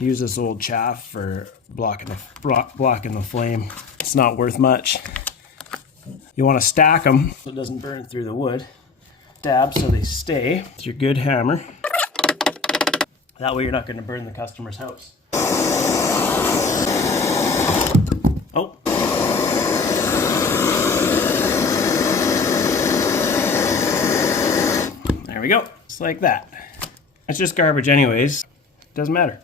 Use this old chaff for blocking the flame. It's not worth much. You want to stack them so it doesn't burn through the wood. Dab so they stay with your good hammer. That way you're not going to burn the customer's house. Oh. There we go. Just like that. It's just garbage anyways. Doesn't matter.